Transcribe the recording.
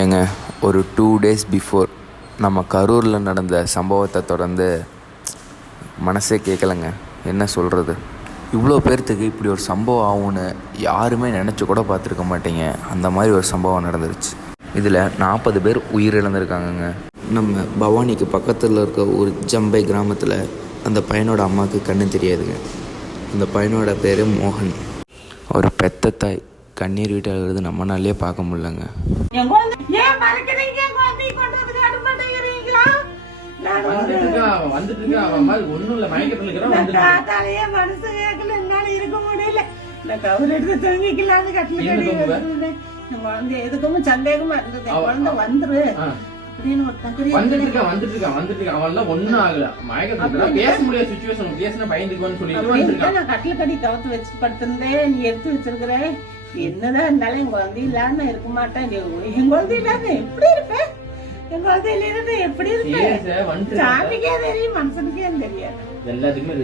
ஏங்க ஒரு 2 days before நம்ம கரூரில் நடந்த சம்பவத்தை தொடர்ந்து மனசே கேட்கலைங்க. என்ன சொல்கிறது, இவ்வளோ பேர்த்துக்கு இப்படி ஒரு சம்பவம் ஆகும்னு யாருமே நினச்சி கூட பார்த்துருக்க மாட்டீங்க. அந்த மாதிரி ஒரு சம்பவம் நடந்துருச்சு. இதில் 40 பேர் உயிரிழந்திருக்காங்கங்க. நம்ம பவானிக்கு பக்கத்தில் இருக்க ஒரு ஜம்பை கிராமத்தில் அந்த பையனோட அம்மாவுக்கு கண்ணு தெரியாதுங்க. அந்த பையனோட பேர் மோகன். ஒரு பெத்த தாய் கண்ணீர் விட்டு அழுகிறது நம்மளாலே பார்க்க முடியலங்க. எதுக்கும் சந்தேகமா இருந்தது வந்துரு என்னதான் இருந்தாலும் என் குழந்தை இல்லாம இருக்க மாட்டேன். என் குழந்தை இல்லாம எப்படி இருப்பேன்? என் குழந்தை இல்லாம எப்படி இருப்பேன்? சாமிக்கே தெரியும், மனுஷனுக்கே தெரியாது. எல்லாத்துக்குமே